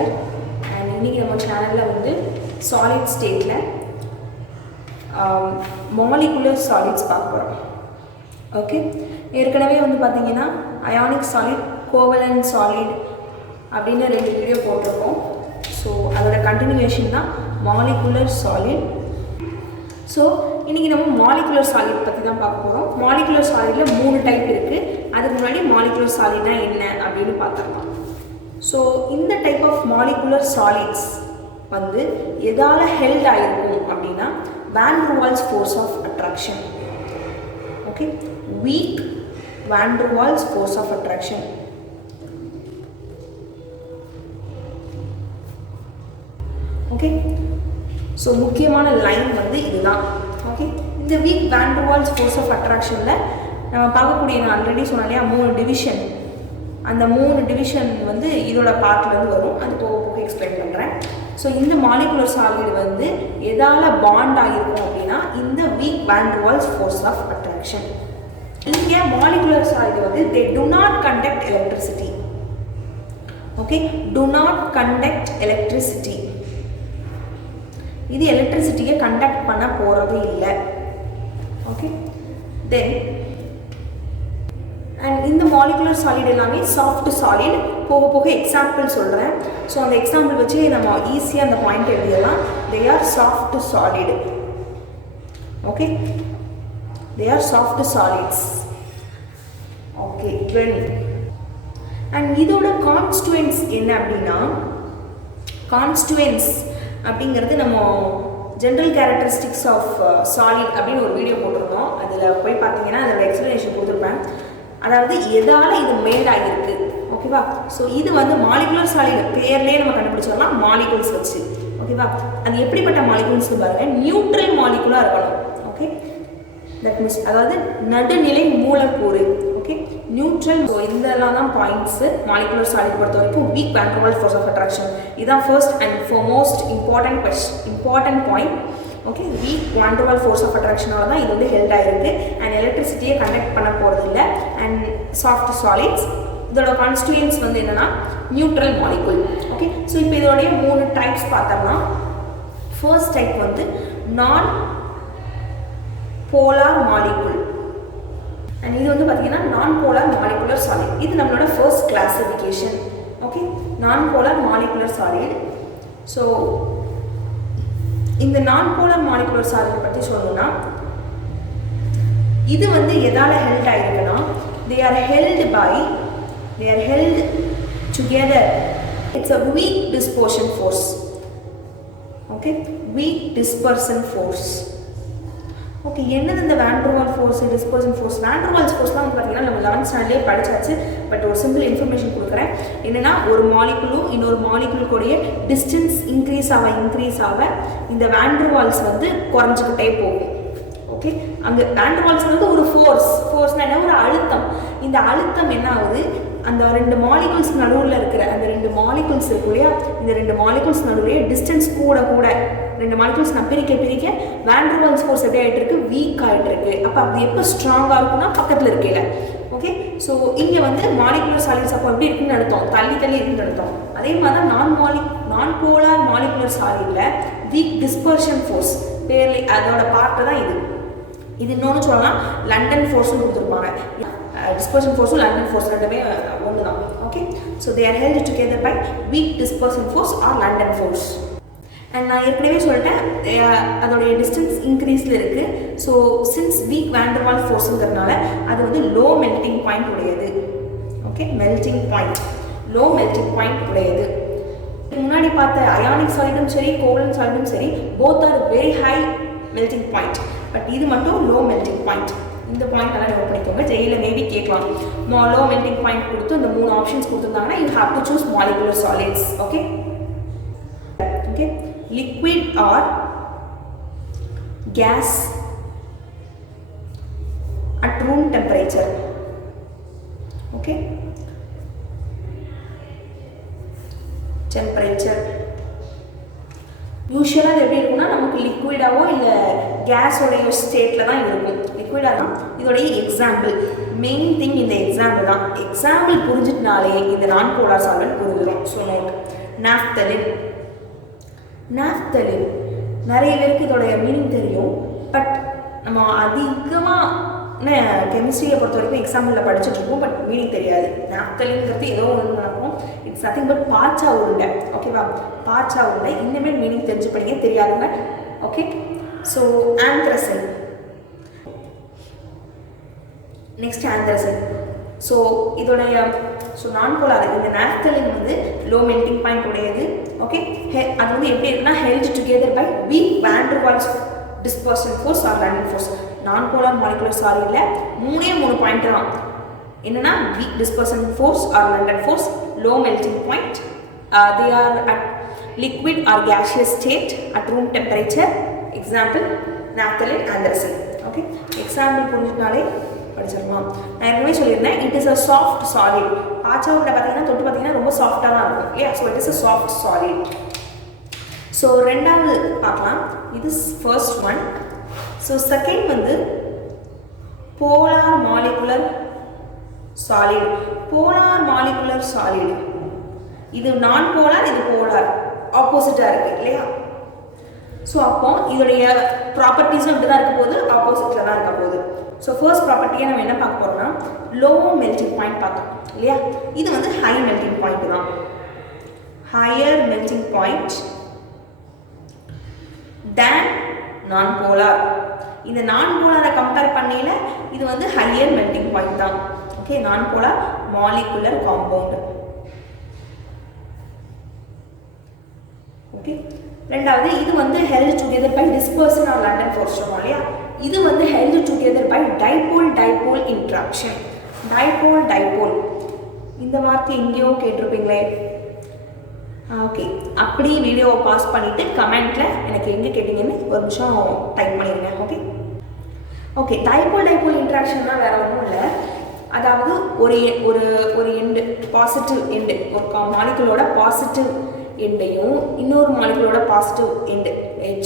Here. And இன்றைக்கி நம்ம சேனலில் வந்து சாலிட் ஸ்டேட்டில் மாலிகுலர் சாலிட்ஸ் பார்க்க போகிறோம். ஓகே, ஏற்கனவே வந்து பார்த்திங்கன்னா அயானிக் சாலிட், கோவலன்ட் சாலிட் அப்படின்னு 2 வீடியோ போட்டிருக்கோம். ஸோ அதோட கண்டினியூவேஷன் தான் மாலிகுலர் சாலிட். ஸோ இன்றைக்கி நம்ம மாலிகுலர் சாலிட் பற்றி தான் பார்க்க போகிறோம். மாலிகுலர் சாலிடில் 3 டைப் இருக்குது. அதுக்கு முன்னாடி மாலிகுலர் சாலிட்னா என்ன அப்படின்னு பார்த்துக்கலாம். ஸோ இந்த டைப் ஆஃப் மாலிகுலர் சாலிட்ஸ் வந்து எதால் ஹெல்ட் ஆகிருக்கும் அப்படின்னா van der Waals force of attraction. Okay, weak van der Waals force of attraction. Okay, so முக்கியமான லைன் வந்து இதுதான். ஓகே, இந்த weak van der Waals force of அட்ராக்ஷனில் நம்ம பார்க்கக்கூடிய, நான் ஆல்ரெடி சொன்னேன் இல்லையா, 3 டிவிஷன். அந்த 3 டிவிஷன் வந்து இதோட பார்ட்லேருந்து வரும். அது போக எக்ஸ்பிளைன் பண்ணுறேன். ஸோ இந்த மாலிகுலர் சாலிட் வந்து எதால் பாண்ட் ஆகிருக்கும் அப்படின்னா இந்த weak van der Waals force of attraction. இங்கே மாலிகுலர் சாலிட் வந்து they do not conduct electricity. Okay, do not conduct electricity. இது எலக்ட்ரிசிட்டியை கண்டக்ட் பண்ண போகிறது இல்லை. ஓகே, தென் அண்ட் இந்த மாலிகுலர் சாலிட் எல்லாமே சாஃப்ட் சாலிட். போக போக எக்ஸாம்பிள் சொல்கிறேன். ஸோ அந்த எக்ஸாம்பிள் வச்சு நம்ம ஈஸியாக அந்த பாயிண்ட் எழுதிடலாம். They are soft solid. Okay, they are soft solids. Okay, when and இதோட கான்ஸ்டுவன்ஸ் என்ன அப்படின்னா, கான்ஸ்டுவன்ஸ் அப்படிங்கிறது நம்ம ஜென்ரல் கேரக்டரிஸ்டிக்ஸ் ஆஃப் சாலிட் அப்படின்னு ஒரு வீடியோ போட்டிருந்தோம். அதில் போய் பார்த்தீங்கன்னா அதோட எக்ஸ்ப்ளனேஷன் கொடுத்துருப்பேன். அதாவது எதால் இது மேட் ஆகிருக்கு. ஓகேவா? ஸோ இது வந்து மாலிகுலர் சாலிட் பேர்லேயே நம்ம கண்டுபிடிச்சிடலாம், மாலிகுல்ஸ் வச்சு. ஓகேவா? அது எப்படிப்பட்ட மாலிகுல்ஸ்னு பாருங்கள், நியூட்ரல் மாலிகுலாக இருக்கணும். ஓகே, தட் மீன்ஸ் அதாவது நடுநிலை மூலக்கூறு. Okay, neutral. ஸோ இதெல்லாம் தான் பாயிண்ட்ஸு மாலிகுலர் சாலிட் பொறுத்த வரைக்கும். Weak van der Waals force of attraction இதுதான் first and foremost important point. Okay, weak van der Waals force of அட்ராக்ஷனால தான் இது வந்து ஹெல்ட் ஆகிருக்கு. அண்ட் எலக்ட்ரிசிட்டியை கண்டக்ட் பண்ண போகிறது இல்லை. அண்ட் சாஃப்ட் சாலிட்ஸ் இதோட கான்ஸ்டியூயன்ஸ் வந்து என்னென்னா நியூட்ரல் மாலிகுல். ஓகே, ஸோ இப்போ இதோடைய 3 டைப்ஸ் பார்த்தோம்னா, ஃபர்ஸ்ட் டைப் வந்து நான் போலார் மாலிகுல். அண்ட் இது வந்து பார்த்தீங்கன்னா நான் போலார் மாலிகுலர் சாலிட். இது நம்மளோட ஃபர்ஸ்ட் கிளாசிஃபிகேஷன். ஓகே, நான் போலார் மாலிகுலர் சாலிட். ஸோ இந்த நான் போலார் மாலிகுலர் சாலிட் பற்றி சொல்லணும்னா, இது வந்து எதால் held ஆகிருக்குன்னா, they are held together. It's a weak dispersion force. Okay, weak dispersion force. Okay, என்னது இந்த van der Waals force, dispersion force? Van der Waals ஃபோர்ஸ்லாம் வந்து பார்த்தீங்கன்னா நம்ம 11th ஸ்டாண்டர்ட்லேயே படிச்சாச்சு. பட் ஒரு சிம்பிள் இன்ஃபர்மேஷன் கொடுக்குறேன். என்னென்னா, ஒரு மாலிகுலும் இன்னொரு மாலிகுலுடைய டிஸ்டன்ஸ் இன்க்ரீஸ் ஆக இந்த வான் டெர் வால்ஸ் வந்து குறைஞ்சிக்கிட்டே போகும். ஓகே, அங்கே வான் டெர் வால்ஸ் வந்து ஒரு ஃபோர்ஸ்னால் என்ன, ஒரு அழுத்தம். இந்த அழுத்தம் என்ன ஆகுது, அந்த 2 மாலிகுல்ஸ் நடுவில் இருக்கிற அந்த 2 மாலிகுல்ஸ் இருக்கு இல்லையா, இந்த 2 மாலிகுல்ஸ் நடுவில் டிஸ்டன்ஸ் கூட 2 மாலிகுல்ஸ் நான் பிரிக்க வான் டெர் வால்ஸ் ஃபோர்ஸ் எப்படி ஆகிட்டு இருக்கு, வீக் ஆகிட்டு இருக்கு. அப்போ அது எப்போ ஸ்ட்ராங்காக இருக்குன்னா பக்கத்தில் இருக்கையில. ஓகே, ஸோ இங்கே வந்து மாலிகுலர் சாலிட்ஸ் அப்போ எப்படி இருக்குன்னு அர்த்தம், தள்ளி இருக்குன்னு அர்த்தம். அதே மாதிரி தான் நான் போலார் மாலிகுலர் சாலிடில் வீக் டிஸ்பர்ஷன் ஃபோர்ஸ் பேர்ல அதோட பார்ட்டு தான் இது. இன்னொன்று சொல்லலாம், லண்டன் ஃபோர்ஸ்னு கொடுத்துருப்பாங்க. டிஸ்பர்ஷன் ஃபோர்ஸும் லண்டன் ஃபோர்ஸ் ரெண்டுமே ஒன்று தான். Okay, so they are held together by weak dispersion force are London force. And நான் ஏற்கனவே சொல்லிட்டேன், அதோடைய டிஸ்டன்ஸ் இன்க்ரீஸில் இருக்குது. So since weak van der Waals ஃபோர்ஸுங்கிறதுனால அது வந்து லோ மெல்டிங் பாயிண்ட் உடையது. ஓகே, லோ மெல்டிங் பாயிண்ட் உடையது. முன்னாடி பார்த்த அயானிக் சாலிடும் சரி, கோவலன்ட் சாலிடும் சரி, both are very high melting point. But இது மட்டும் லோ மெல்டிங் பாயிண்ட். இந்த பாயிண்ட் எல்லாம் நோட் பண்ணிக்கோங்க. ஜெயிலில் மேபி கேட்கலாம், லோ மெல்டிங் பாயிண்ட் கொடுத்து இந்த 3 ஆப்ஷன்ஸ் கொடுத்துருந்தாங்கன்னா you have to choose molecular solids. Okay, liquid or gas at room temperature. Okay, temperature யூஸ்வலாக அது எப்படி இருக்குன்னா, நமக்கு லிக்விடாவோ இல்லை கேஸோடைய ஸ்டேட்டில் தான் இருக்கும். லிக்விடாக தான் இதோடைய எக்ஸாம்பிள். மெயின் திங் இந்த எக்ஸாம்பிள் தான். எக்ஸாம்பிள் புரிஞ்சிட்டனாலே இந்த நான் போலார் சால்வெண்ட் புரிஞ்சிடும். So note, naphthalene. naphthalene நிறைய பேருக்கு இதோட மீனிங் தெரியும், பட் நம்ம அதிகமாக கெமிஸ்ட்ரியை பொறுத்த வரைக்கும் எக்ஸாம்பிளில் படிச்சுட்டு இருக்கோம், பட் மீனிங் தெரியாது. naphthalenங்கிறது ஏதோ ஒன்று நடக்கும். இட்ஸ் நத்திங் பட் பாச்சா உருண்டை. ஓகேவா, பாச்சா உருண்டை. இனிமேல் மீனிங் தெரிஞ்சு படிங்க, தெரியாதுங்க. Okay, so anthracene. Next anthracene. So இதோடைய நான் போலார் இந்த naphthalene வந்து லோ மெல்டிங் பாயிண்ட் உடையது. ஓகே, அது வந்து எப்படி இருக்குன்னா held together by weak van der Waals dispersion force or London force. நான் போலார் மாலிகுலர் சாலிட்ல மூணே பாயிண்ட் தான். என்னன்னா weak dispersion force or London force, low melting point, they are at liquid or gaseous state at room temperature. Example naphthalene, anthracene. Okay, example புரிஞ்சுனாலே படிச்சிடலாம். நான் ஏற்கனவே சொல்லியிருந்தேன், it is a soft solid. பாச்சாவில் பார்த்தீங்கன்னா தொட்டு பார்த்தீங்கன்னா ரொம்ப சாஃப்டாக தான் இருக்கும் இல்லையா. So it is a soft solid. So ரெண்டாவது பார்க்கலாம், இது ஃபர்ஸ்ட் ஒன். ஸோ செகண்ட் வந்து polar molecular solid. Polar molecular solid இது நான் போலார், இது போலார், ஆப்போசிட்டாக இருக்குது இல்லையா. ஸோ அப்போ இதோடைய ப்ராப்பர்ட்டிஸும் இப்படி தான் இருக்க போகுது, ஆப்போசிட்டில் தான் இருக்க போகுது. ஸோ ஃபர்ஸ்ட் ப்ராப்பர்ட்டியை நம்ம என்ன பார்க்க போகிறோம்னா லோ மெல்டிங் பாயிண்ட் பார்த்தோம் இல்லையா. இது வந்து ஹை மெல்டிங் பாயிண்ட் தான். ஹையர் மெல்டிங் பாயிண்ட் தேன் நான் போலார். இந்த நான் போலாரை கம்பேர் பண்ணையில் இது வந்து ஹையர் மெல்டிங் பாயிண்ட் தான். ஓகே, நான் போலார் மாலிகுலர் காம்பவுண்ட். ஓகே, ரெண்டாவது இது வந்து held together by dispersion or London force சொன்னோம் இல்லையா. இது வந்து held together by dipole interaction. dipole இந்த வார்த்தை எங்கேயோ கேட்டிருப்பீங்களே. ஓகே, அப்படி வீடியோவை பாஸ் பண்ணிவிட்டு கமெண்ட்டில் எனக்கு எங்கே கேட்டிங்கன்னு ஒரு நிமிஷம் டைப் பண்ணிடுங்க. ஓகே ஓகே டைபோல் இன்ட்ராக்ஷன்னா வேறு ஒன்றும் இல்லை. அதாவது ஒரு எண்டு பாசிட்டிவ் எண்டு, ஒரு மாலிகுலோட பாசிட்டிவ் எண்டையும் இன்னொரு மாலிகுலோட positive end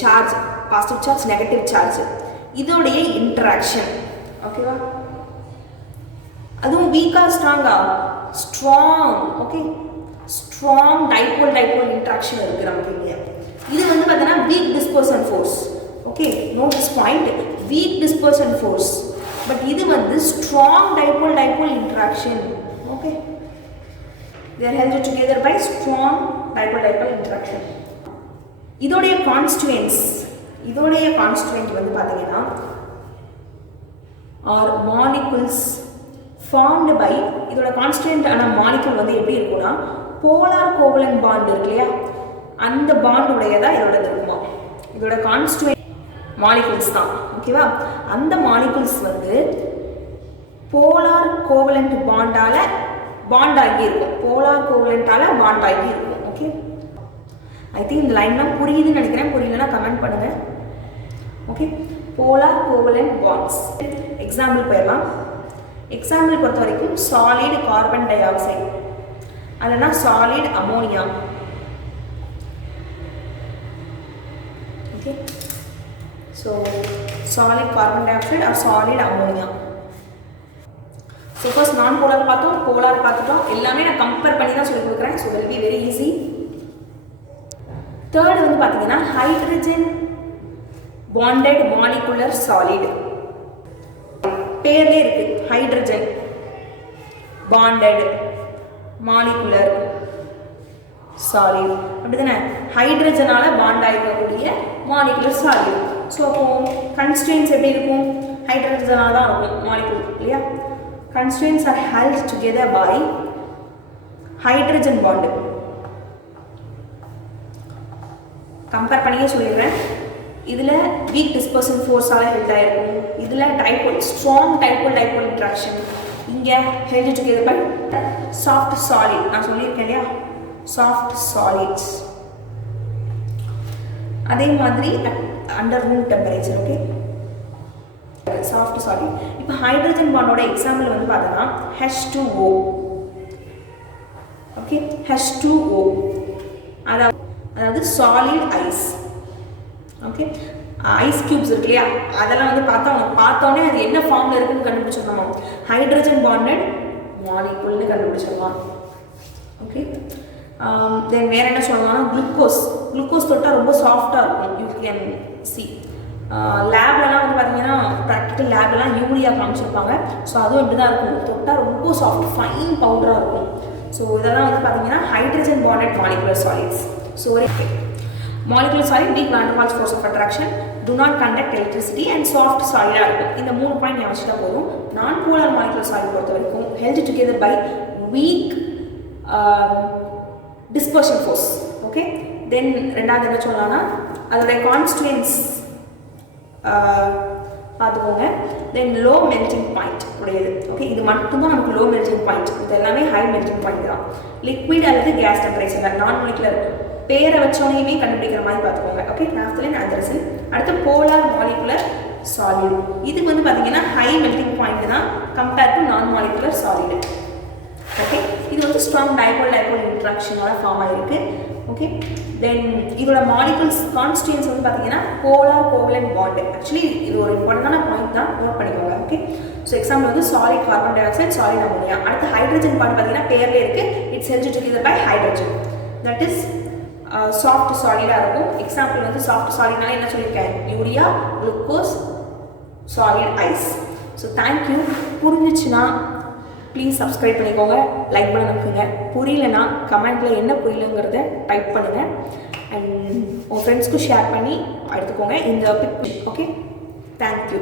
charge, positive charge negative charge, இதோடைய இன்ட்ராக்ஷன். ஓகேவா, அதுவும் வீக்கா ஸ்ட்ராங்கா? Strong. Okay, strong dipole interaction இருக்குது நமக்கு இங்கே. இது வந்து பார்த்தீங்கன்னா weak dispersion force. Okay, note this point, weak dispersion force. But இது வந்து strong dipole interaction. Okay, they are held together by strong dipole interaction. இதோடைய கான்ஸ்டுவன்ட் வந்து பார்த்தீங்கன்னா ஆர் மாலிகுல்ஸ் ஃபார்ம்டு பை, இதோட கான்ஸ்டுவன்ட் ஆனால் மாலிகுல் வந்து எப்படி இருக்கும்னா போலார் கோவலன்ட் பாண்ட் இருக்கு இல்லையா, அந்த பாண்ட் உடையதாக இதோட இருக்குமா. இதோட கான்ஸ்டுவன்ட் மாலிகுல்ஸ் தான். ஓகேவா, அந்த மாலிகுல்ஸ் வந்து போலார் கோவலன்ட் பாண்டால பாண்ட் ஆகி இருக்கும், போலார் கோவலண்டால பாண்ட் ஆகி இருக்கும். ஓகே, ஐ திங்க் இந்த லைன்லாம் புரியுதுன்னு நினைக்கிறேன். புரியலன்னா கமெண்ட் பண்ணுங்க. Okay, polar covalent bonds example போயிடலாம். எக்ஸாம்பிள் பொறுத்த வரைக்கும் சாலிட் கார்பன் டை ஆக்சைடு, அல்லனா solid ammonia. Okay, so solid carbon dioxide or solid ammonia. So first non polar பார்த்தோம், போலார் பார்த்துட்டோம். எல்லாமே நான் கம்பேர் பண்ணி தான் சொல்லி கொடுக்குறேன். So will be very easy. Third வந்து பார்த்தீங்கன்னா ஹைட்ரஜன் பாண்டட் மாலிகுலர் சாலிட். பேர்லேயே இருக்கு, ஹைட்ரஜன் பாண்டட் மாலிகுலர் சாலிட். அப்படிதானே, ஹைட்ரஜனால பாண்ட் ஆகிக்கக்கூடிய மாலிகுலர் சாலிட். ஸோ அப்போ கன்ஸ்டன்ட்ஸ் எப்படி இருக்கும்? ஹைட்ரஜனால தான் இருக்கும் மாலிகுல் இல்லையா. Constituents are held together by hydrogen bond. Compare பண்ணியே சொல்லிடுறேன். இதில் வீக் டிஸ்பர்சன் ஃபோர்ஸால் ஹெல்ட் ஆகிருக்கும், இதில் ஸ்ட்ராங் டைபோல் இன்ட்ராக்ஷன். இங்கே held together by soft solid. நான் சொல்லியிருக்கேன் இல்லையா, சாஃப்ட் சாலிட்ஸ். அதே மாதிரி under room temperature. Okay, soft solid. இப்போ ஹைட்ரஜன் பாண்டோட எக்ஸாம்பிள் வந்து பார்த்தோன்னா H2O. ஓகே, H2O அதாவது solid ice. Okay, ice cubes இருக்கு இல்லையா, அதெல்லாம் வந்து பார்த்தோன்னே அது என்ன ஃபார்மில் இருக்குன்னு கண்டுபிடிச்சிடணும். ஹைட்ரஜன் பாண்டட் மாலிகுல்னு கண்டுபிடிச்சிடலாம். ஓகே, தென் வேறு என்ன சொல்லலாம்னா குளுக்கோஸ் தொட்டால் ரொம்ப சாஃப்டாக இருக்கும். யூ கேன் சி லேப்லலாம் வந்து பார்த்தீங்கன்னா ப்ராக்டிக்கல் லேப்லலாம் யூரியா காமிச்சிருப்பாங்க. ஸோ அதுவும் இப்படி தான் இருக்கும், தொட்டால் ரொம்ப சாஃப்ட் ஃபைன் பவுடராக இருக்கும். ஸோ இதெல்லாம் வந்து பார்த்தீங்கன்னா hydrogen bonded molecular solids. So molecular solid weak van der Waals force of attraction, do not conduct electricity and soft சாலிடாக இருக்கும். இந்த 3 பாயிண்ட் ஞாபகம் வச்சுட்டா போதும். நான் போலார் மாலிகுலர் சாலிட் பொறுத்த வரைக்கும் held together by weak dispersion force. Okay, then ரெண்டாவது என்ன சொல்லலாம்னா அதோடைய கான்ஸ்டுவன்ஸ் பார்த்துக்கோங்க. தென் லோ மெல்டிங் பாயிண்ட் உடையது. ஓகே, இது மட்டும்தான் நமக்கு லோ மெல்டிங் பாயிண்ட், இது எல்லாமே ஹை மெல்டிங் பாயிண்ட் தான். லிக்விட் அல்லது கேஸ் டெம்பரேச்சர் நான் மாலிகுலர் பேரை வச்சோனையுமே கண்டுபிடிக்கிற மாதிரி பார்த்துக்கோங்க. Okay, naphthalene anthracene. அடுத்து போலார் மாலிகுலர் சாலிட், இதுக்கு வந்து பார்த்தீங்கன்னா ஹை மெல்டிங் பாயிண்ட் தான் compared to non molecular solid. Okay, இது வந்து ஸ்ட்ராங் டைபோல் இன்ட்ராக்ஷனோட ஃபார்ம் ஆகிருக்கு. ஓகே, தென் இதோட மாலிகுல்ஸ் கான்ஸ்டியூன்ஸ் வந்து பார்த்தீங்கன்னா போலார் கோவலன்ட் பாண்ட். ஆக்சுவலி இது ஒரு இம்பார்ட்டண்டான பாயிண்ட் தான், நோட் பண்ணிக்கோங்க. ஓகே, ஸோ எக்ஸாம்பிள் வந்து solid carbon dioxide, solid ammonia. அடுத்து ஹைட்ரஜன் பாண்ட் பார்த்தீங்கன்னா பேர்லேயே இருக்குது, it's held together by hydrogen. That is soft சாலிடாக இருக்கும். எக்ஸாம்பிள் வந்து சாஃப்ட் சாலிட்னால என்ன சொல்லியிருக்கேன், urea, glucose, solid ice. So thank you. புரிஞ்சிச்சுன்னா ப்ளீஸ் சப்ஸ்கிரைப் பண்ணிக்கோங்க, லைக் பண்ண அனுப்புங்க. புரியலன்னா கமெண்ட்டில் என்ன புரியலங்கிறத டைப் பண்ணுங்கள் அண்ட் உங்கள் ஃப்ரெண்ட்ஸ்க்கும் ஷேர் பண்ணி எடுத்துக்கோங்க இந்த பிக். Okay, thank you.